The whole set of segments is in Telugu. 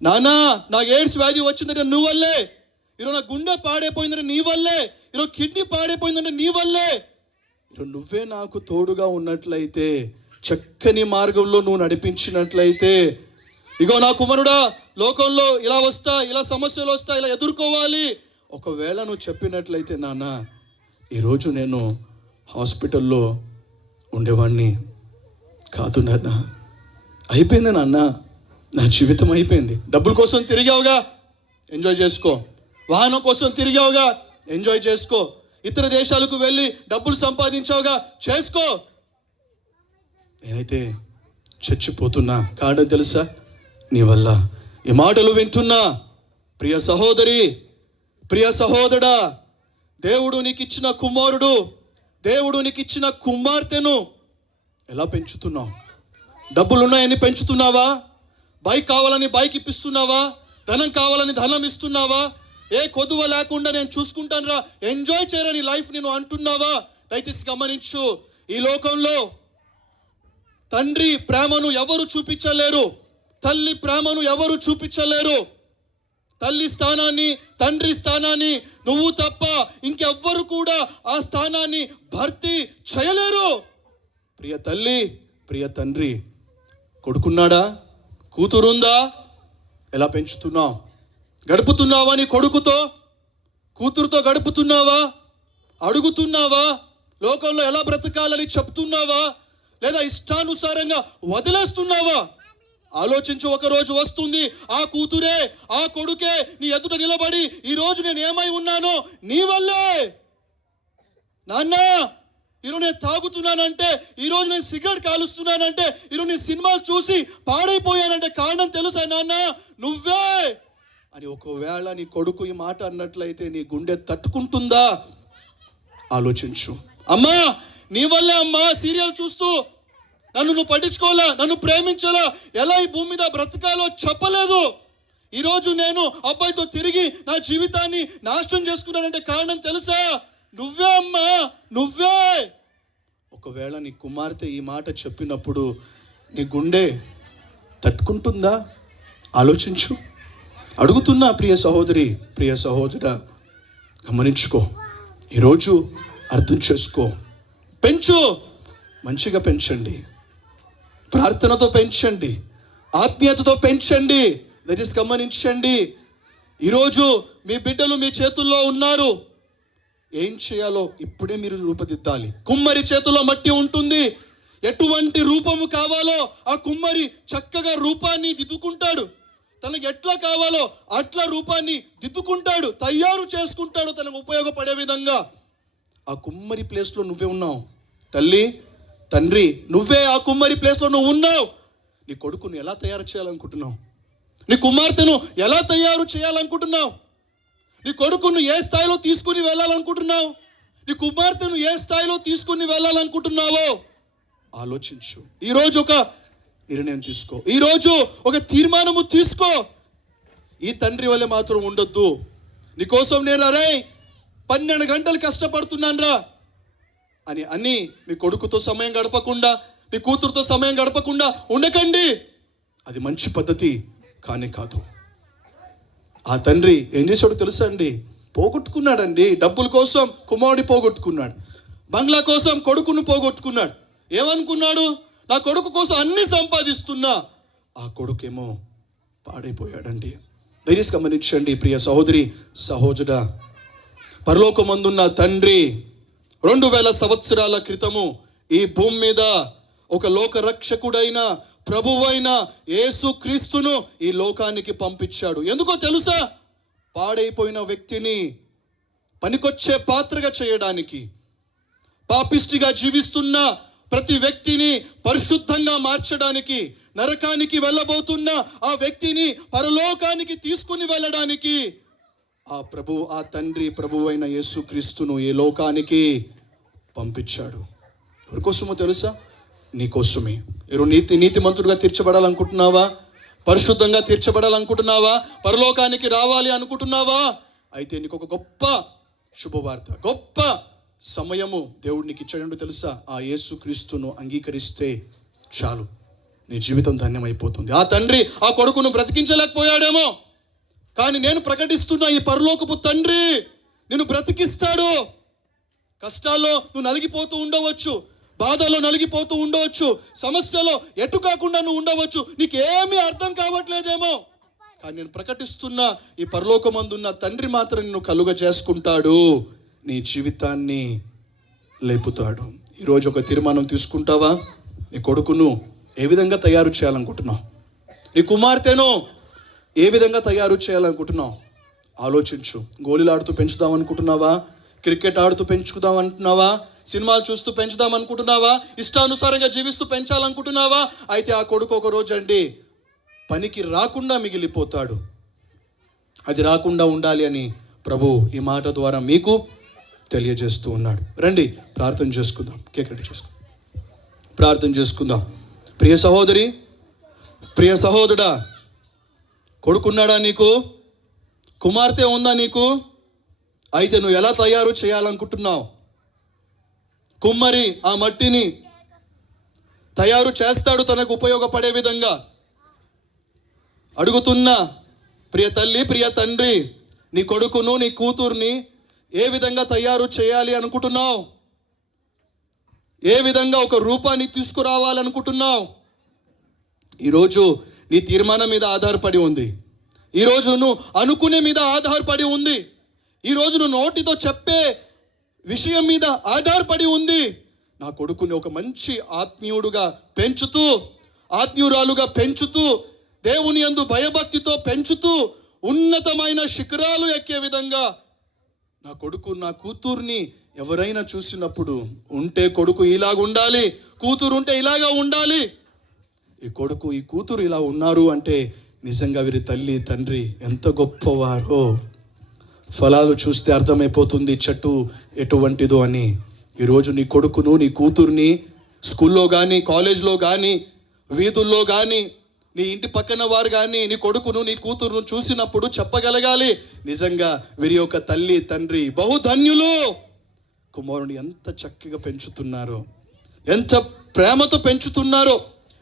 నానా నాకు ఎయిడ్స్ వ్యాధి వచ్చిందంటే నువ్వు వల్లే, ఈరోజు నా గుండె పాడైపోయిందంటే నీ వల్లే, ఈరోజు కిడ్నీ పాడైపోయిందంటే నీ వల్లే. ఈరోజు నువ్వే నాకు తోడుగా ఉన్నట్లయితే, చక్కని మార్గంలో నువ్వు నడిపించినట్లయితే, ఇగో నా కుమారుడా లోకంలో ఇలా వస్తా, ఇలా సమస్యలు వస్తా, ఇలా ఎదుర్కోవాలి ఒకవేళ నువ్వు చెప్పినట్లయితే, నాన్న ఈరోజు నేను హాస్పిటల్లో ఉండేవాడిని కాదు నాన్న. అయిపోయింది నాన్న, నా జీవితం అయిపోయింది. డబ్బుల కోసం తిరిగావుగా, ఎంజాయ్ చేసుకో. వాహనం కోసం తిరిగావుగా, ఎంజాయ్ చేసుకో. ఇతర దేశాలకు వెళ్ళి డబ్బులు సంపాదించావుగా, చేసుకో. నేనైతే చచ్చిపోతున్నా. కారణం తెలుసా? నీ వల్ల. ఈ మాటలు వింటున్నా ప్రియ సహోదరి, ప్రియ సహోదరుడా, దేవుడు నీకు ఇచ్చిన కుమారుడు, దేవుడు నీకు ఇచ్చిన కుమార్తెను ఎలా పెంచుతున్నావు? డబ్బులున్నాయని పెంచుతున్నావా? బైక్ కావాలని బైక్ ఇప్పిస్తున్నావా? ధనం కావాలని ధనం ఇస్తున్నావా? ఏ కొదువ లేకుండా నేను చూసుకుంటాను రా, ఎంజాయ్ చేయరని లైఫ్ నేను అంటున్నావా? దయచేసి గమనించు, ఈ లోకంలో తండ్రి ప్రేమను ఎవరు చూపించలేరు, తల్లి ప్రేమను ఎవరు చూపించలేరు. తల్లి స్థానాన్ని, తండ్రి స్థానాన్ని నువ్వు తప్ప ఇంకెవ్వరు కూడా ఆ స్థానాన్ని భర్తీ చేయలేరు. ప్రియ తల్లి, ప్రియ తండ్రి, కొడుకున్నాడా, కూతురుందా? ఎలా పెంచుతున్నావు? గడుపుతున్నావా నీ కొడుకుతో, కూతురుతో గడుపుతున్నావా? అడుగుతున్నావా? లోకంలో ఎలా బ్రతకాలని చెప్తున్నావా? లేదా ఇష్టానుసారంగా వదిలేస్తున్నావా? ఆలోచించు. ఒక రోజు వస్తుంది, ఆ కూతురే, ఆ కొడుకే నీ ఎదుట నిలబడి, ఈరోజు నేను ఏమై ఉన్నానో నీ వల్లే నాన్న, ఈరోజు నేను తాగుతున్నానంటే, ఈరోజు నేను సిగరెట్ కాలుస్తున్నానంటే, ఈరోజు నేను సినిమాలు చూసి పాడైపోయానంటే కారణం తెలుసా నాన్న? నువ్వే అని ఒకవేళ నీ కొడుకు ఈ మాట అన్నట్లయితే నీ గుండె తట్టుకుంటుందా? ఆలోచించు. అమ్మా నీ వల్లే అమ్మా సీరియల్ చూస్తూ నన్ను నువ్వు పట్టించుకోవాలా, నన్ను ప్రేమించాలా, ఎలా ఈ భూమి మీద బ్రతకాలో చెప్పలేదు. ఈరోజు నేను అబ్బాయితో తిరిగి నా జీవితాన్ని నాశనం చేసుకున్నానంటే కారణం తెలుసా? నువ్వే అమ్మా, నువ్వే. ఒకవేళ నీ కుమార్తె ఈ మాట చెప్పినప్పుడు నీ గుండె తట్టుకుంటుందా? ఆలోచించు. అడుగుతున్నా ప్రియ సహోదరి, ప్రియ సహోదరా, గమనించుకో. ఈరోజు అర్థం చేసుకో. పెంచు, మంచిగా పెంచండి, ప్రార్థనతో పెంచండి, ఆత్మీయతతో పెంచండి. దయచేసి గమనించండి. ఈరోజు మీ బిడ్డలు మీ చేతుల్లో ఉన్నారు. ఏం చేయాలో ఇప్పుడే మీరు రూపుదిద్దాలి. కుమ్మరి చేతుల్లో మట్టి ఉంటుంది. ఎటువంటి రూపము కావాలో ఆ కుమ్మరి చక్కగా రూపాన్ని దిద్దుకుంటాడు. తనకు ఎట్లా కావాలో అట్లా రూపాన్ని దిద్దుకుంటాడు, తయారు చేసుకుంటాడు తనకు ఉపయోగపడే విధంగా. ఆ కుమ్మరి ప్లేస్లో నువ్వే ఉన్నావు. తల్లి, తండ్రి, నువ్వే ఆ కుమ్మరి ప్లేస్లో నువ్వు ఉన్నావు. నీ కొడుకును ఎలా తయారు చేయాలనుకుంటున్నావు? నీ కుమార్తెను ఎలా తయారు చేయాలనుకుంటున్నావు? నీ కొడుకును ఏ స్థాయిలో తీసుకుని వెళ్ళాలనుకుంటున్నావు? నీ కుమార్తెను ఏ స్థాయిలో తీసుకుని వెళ్ళాలనుకుంటున్నావో ఆలోచించు. ఈరోజు ఒక నిర్ణయం తీసుకో. ఈరోజు ఒక తీర్మానము తీసుకో. ఈ తండ్రి వల్లే మాత్రం ఉండొద్దు. నీకోసం నేను 12 గంటలు కష్టపడుతున్నాను రా అని మీ కొడుకుతో సమయం గడపకుండా, మీ కూతురుతో సమయం గడపకుండా ఉండకండి. అది మంచి పద్ధతి కానీ కాదు. ఆ తండ్రి ఏం చేశాడో తెలుసా అండి? పోగొట్టుకున్నాడండి. డబ్బుల కోసం కుమారుడి పోగొట్టుకున్నాడు, బంగ్లా కోసం కొడుకును పోగొట్టుకున్నాడు. ఏమనుకున్నాడు? నా కొడుకు కోసం అన్ని సంపాదిస్తున్నా. ఆ కొడుకేమో పాడైపోయాడండి. దయచేసి గమనించండి ప్రియ సహోదరి, సహోదరుడా. పరలోకమందున్న తండ్రి 2000 సంవత్సరాల క్రితము ఈ భూమి మీద ఒక లోక రక్షకుడైన ప్రభువైన యేసు క్రీస్తును ఈ లోకానికి పంపించాడు. ఎందుకో తెలుసా? పాడైపోయిన వ్యక్తిని పనికొచ్చే పాత్రగా చేయడానికి, పాపిష్టిగా జీవిస్తున్న ప్రతి వ్యక్తిని పరిశుద్ధంగా మార్చడానికి, నరకానికి వెళ్ళబోతున్న ఆ వ్యక్తిని పరలోకానికి తీసుకుని వెళ్ళడానికి ఆ ప్రభు, ఆ తండ్రి ప్రభువైన యేసు క్రీస్తును ఈ లోకానికి పంపించాడు. ఎవరికోసమో తెలుసా? నీకోసమే. నీతిమంతుడుగా తీర్చబడాలనుకుంటున్నావా? పరిశుద్ధంగా తీర్చబడాలనుకుంటున్నావా? పరలోకానికి రావాలి అనుకుంటున్నావా? అయితే నీకు ఒక గొప్ప శుభవార్త, గొప్ప సమయము దేవుడు నీకు ఇచ్చాడు తెలుసా? ఆ యేసు క్రీస్తును అంగీకరిస్తే చాలు. నీ జీవితం ధన్యమైపోతుంది. ఆ తండ్రి ఆ కొడుకును బ్రతికించలేకపోయాడేమో, కానీ నేను ప్రకటిస్తున్నా, ఈ పరలోకపు తండ్రి నిన్ను బ్రతికిస్తాడు. కష్టాల్లో నువ్వు నలిగిపోతూ ఉండవచ్చు, బాధలో నలిగిపోతూ ఉండవచ్చు, సమస్యలో ఎటు కాకుండా నువ్వు ఉండవచ్చు, నీకేమీ అర్థం కావట్లేదేమో, కానీ నేను ప్రకటిస్తున్నా, ఈ పరలోకమందున్న తండ్రి మాత్రం నిన్ను కలుగ చేసుకుంటాడు, నీ జీవితాన్ని లేపుతాడు. ఈరోజు ఒక తీర్మానం తీసుకుంటావా? నీ కొడుకును ఏ విధంగా తయారు చేయాలనుకుంటున్నావు? నీ కుమార్తెను ఏ విధంగా తయారు చేయాలనుకుంటున్నావు? ఆలోచించు. గోళీలు ఆడుతూ పెంచుదాం అనుకుంటున్నావా? క్రికెట్ ఆడుతూ పెంచుదాం అంటున్నావా? సినిమాలు చూస్తూ పెంచుదాం అనుకుంటున్నావా? ఇష్టానుసారంగా జీవిస్తూ పెంచాలనుకుంటున్నావా? అయితే ఆ కొడుకు ఒక రోజు అండి పనికి రాకుండా మిగిలిపోతాడు. అది రాకుండా ఉండాలి అని ప్రభు ఈ మాట ద్వారా మీకు తెలియజేస్తూ ఉన్నాడు. రండి ప్రార్థన చేసుకుందాం. కేక్ రెడీ చేసుకుందాం, ప్రార్థన చేసుకుందాం. ప్రియ సహోదరి, ప్రియ సహోదరుడా, కొడుకున్నాడా నీకు? కుమార్తె ఉందా నీకు? అయితే నువ్వు ఎలా తయారు చేయాలనుకుంటున్నావు? కుమ్మరి ఆ మట్టిని తయారు చేస్తాడు తనకు ఉపయోగపడే విధంగా. అడుగుతున్నా ప్రియ తల్లి, ప్రియ తండ్రి, నీ కొడుకును నీ కూతుర్ని ఏ విధంగా తయారు చేయాలి అనుకుంటున్నావు? ఏ విధంగా ఒక రూపాన్ని తీసుకురావాలనుకుంటున్నావు? ఈరోజు నీ తీర్మానం మీద ఆధారపడి ఉంది. ఈరోజు నువ్వు అనుకునే మీద ఆధారపడి ఉంది. ఈరోజు నువ్వు నోటితో చెప్పే విషయం మీద ఆధారపడి ఉంది. నా కొడుకుని ఒక మంచి ఆత్మీయుడుగా పెంచుతూ, ఆత్మీయురాలుగా పెంచుతూ, దేవుని యందు భయభక్తితో పెంచుతూ, ఉన్నతమైన శిఖరాలు ఎక్కే విధంగా నా కొడుకు నా కూతుర్ని ఎవరైనా చూసినప్పుడు, ఉంటే కొడుకు ఇలాగ ఉండాలి, కూతురు ఉంటే ఇలాగా ఉండాలి, ఈ కొడుకు ఈ కూతురు ఇలా ఉన్నారు అంటే నిజంగా వీరి తల్లి తండ్రి ఎంత గొప్పవారో ఫలాలు చూస్తే అర్థమైపోతుంది చెట్టు ఎటువంటిదో అని. ఈరోజు నీ కొడుకును నీ కూతుర్ని స్కూల్లో కానీ, కాలేజ్లో కానీ, వీధుల్లో కానీ, నీ ఇంటి పక్కన వారు కానీ నీ కొడుకును నీ కూతురును చూసినప్పుడు చెప్పగలగాలి, నిజంగా వీరి యొక్క తల్లి తండ్రి బహుధన్యులు. కుమారుని ఎంత చక్కగా పెంచుతున్నారో, ఎంత ప్రేమతో పెంచుతున్నారో,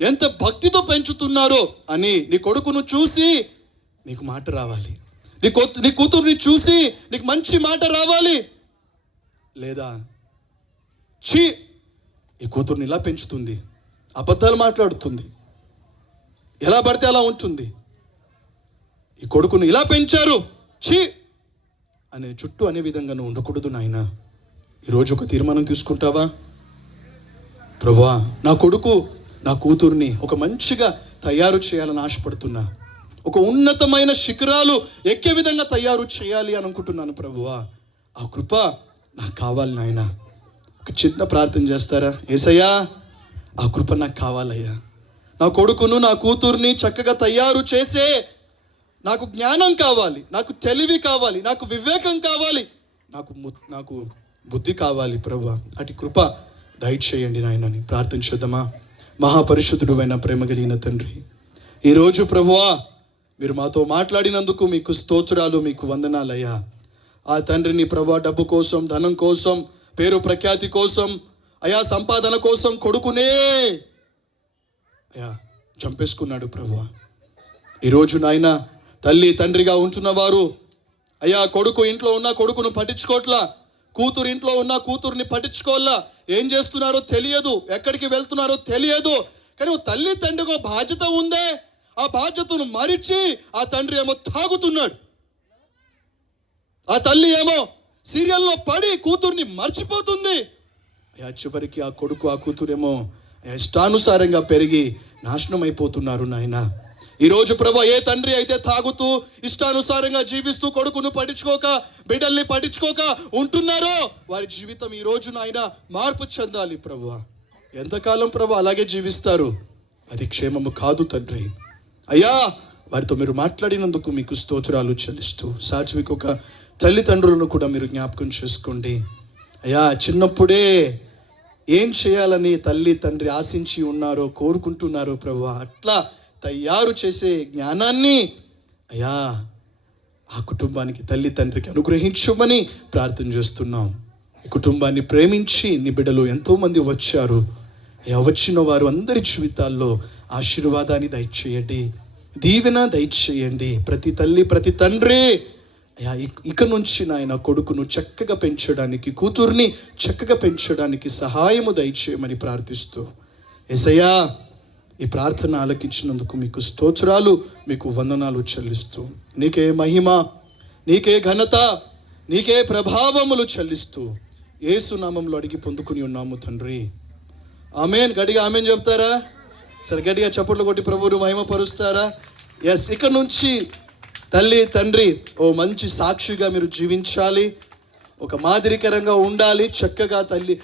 ఎంత భక్తితో పెంచుతున్నారో అని నీ కొడుకును చూసి నీకు మాట రావాలి. నీ కూతుర్ని చూసి నీకు మంచి మాట రావాలి. లేదా ఛీ, ఈ కూతుర్ని ఇలా పెంచుతుంది, అబద్ధాలు మాట్లాడుతుంది, ఎలా పడితే అలా ఉంటుంది, ఈ కొడుకును ఇలా పెంచారు, ఛీ అనే చుట్టూ అనే విధంగా నువ్వు ఉండకూడదు నాయన. ఈరోజు ఒక తీర్మానం తీసుకుంటావా? ప్రభువా, నా కొడుకు నా కూతుర్ని ఒక మంచిగా తయారు చేయాలని ఆశపడుతున్నా, ఒక ఉన్నతమైన శిఖరాలు ఎక్కే విధంగా తయారు చేయాలి అనుకుంటున్నాను ప్రభువా. ఆ కృప నాకు కావాలి నాయన. ఒక చిన్న ప్రార్థన చేస్తారా? యేసయ్యా, ఆ కృప నాకు కావాలయ్యా. నా కొడుకును నా కూతుర్ని చక్కగా తయారు చేసే నాకు జ్ఞానం కావాలి, నాకు తెలివి కావాలి, నాకు వివేకం కావాలి, నాకు బుద్ధి కావాలి ప్రభువా. అటు కృప దయచేయండి నాయనని ప్రార్థన చేద్దామా? మహాపరిశుద్ధుడు అయిన ప్రేమ కలిగిన తండ్రి, ఈరోజు ప్రభువా మీరు మాతో మాట్లాడినందుకు మీకు స్తోత్రాలు, మీకు వందనాలయ్యా. ఆ తండ్రిని ప్రభువా డబ్బు కోసం, ధనం కోసం, పేరు ప్రఖ్యాతి కోసం, అయా సంపాదన కోసం కొడుకునే అయా చంపేసుకున్నాడు ప్రభువా. ఈరోజు నాయన తల్లి తండ్రిగా ఉంటున్నవారు అయ్యా, కొడుకు ఇంట్లో ఉన్న కొడుకును పట్టించుకోవట్లా, కూతురు ఇంట్లో ఉన్న కూతురుని పట్టించుకోవాలా, ఏం చేస్తున్నారో తెలియదు, ఎక్కడికి వెళ్తున్నారో తెలియదు. కానీ తల్లి తండ్రికి ఒక బాధ్యత ఉందే, ఆ బాధ్యతను మరిచి ఆ తండ్రి ఏమో తాగుతున్నాడు, ఆ తల్లి ఏమో సీరియల్లో పడి కూతుర్ని మర్చిపోతుంది. అయ్యా చివరికి ఆ కొడుకు ఆ కూతురేమో ఇష్టానుసారంగా పెరిగి నాశనం అయిపోతున్నారు నాయన. ఈరోజు ప్రభు ఏ తండ్రి అయితే తాగుతూ ఇష్టానుసారంగా జీవిస్తూ కొడుకును పట్టించుకోక, బిడ్డల్ని పట్టించుకోక ఉంటున్నారో వారి జీవితం ఈ రోజు నాయన మార్పు చెందాలి ప్రభు. ఎంతకాలం ప్రభు అలాగే జీవిస్తారు? అది క్షేమము కాదు తండ్రి. అయ్యా, వారితో మీరు మాట్లాడినందుకు మీకు స్తోత్రాలు చెల్లిస్తూ, సాత్విక ఒక తల్లిదండ్రులను కూడా మీరు జ్ఞాపకం చేసుకోండి అయ్యా. చిన్నప్పుడే ఏం చేయాలని తల్లి తండ్రి ఆశించి ఉన్నారో, కోరుకుంటున్నారో ప్రభు, అట్లా తయారు చేసే జ్ఞానాన్ని అయ్యా ఆ కుటుంబానికి తల్లి తండ్రికి అనుగ్రహించమని ప్రార్థన చేస్తున్నాం. ఈ కుటుంబాన్ని ప్రేమించి నీ బిడ్డలు ఎంతోమంది వచ్చారు వచ్చిన వారు అందరి జీవితాల్లో ఆశీర్వాదాన్ని దయచేయండి, దీవెన దయచేయండి. ప్రతి తల్లి ప్రతి తండ్రి అయ్యా ఇక నుంచి నాయన కొడుకును చక్కగా పెంచడానికి, కూతుర్ని చక్కగా పెంచడానికి సహాయము దయచేయమని ప్రార్థిస్తూ, యేసయ్యా ఈ ప్రార్థన ఆలకించినందుకు మీకు స్తోత్రాలు, మీకు వందనాలు చెల్లిస్తూ, నీకే మహిమ, నీకే ఘనత, నీకే ప్రభావములు చెల్లిస్తూ యేసు నామంలో అడిగి పొందుకుని ఉన్నాము తండ్రి. ఆమేన్. గట్టిగా ఆమేన్ చెప్తారా? సరే గట్టిగా చప్పట్లు కొట్టి ప్రభువును మహిమపరుస్తారా? ఎస్, ఇక నుంచి తల్లి తండ్రి ఓ మంచి సాక్షిగా మీరు జీవించాలి, ఒక మాదిరికరంగా ఉండాలి, చక్కగా తల్లి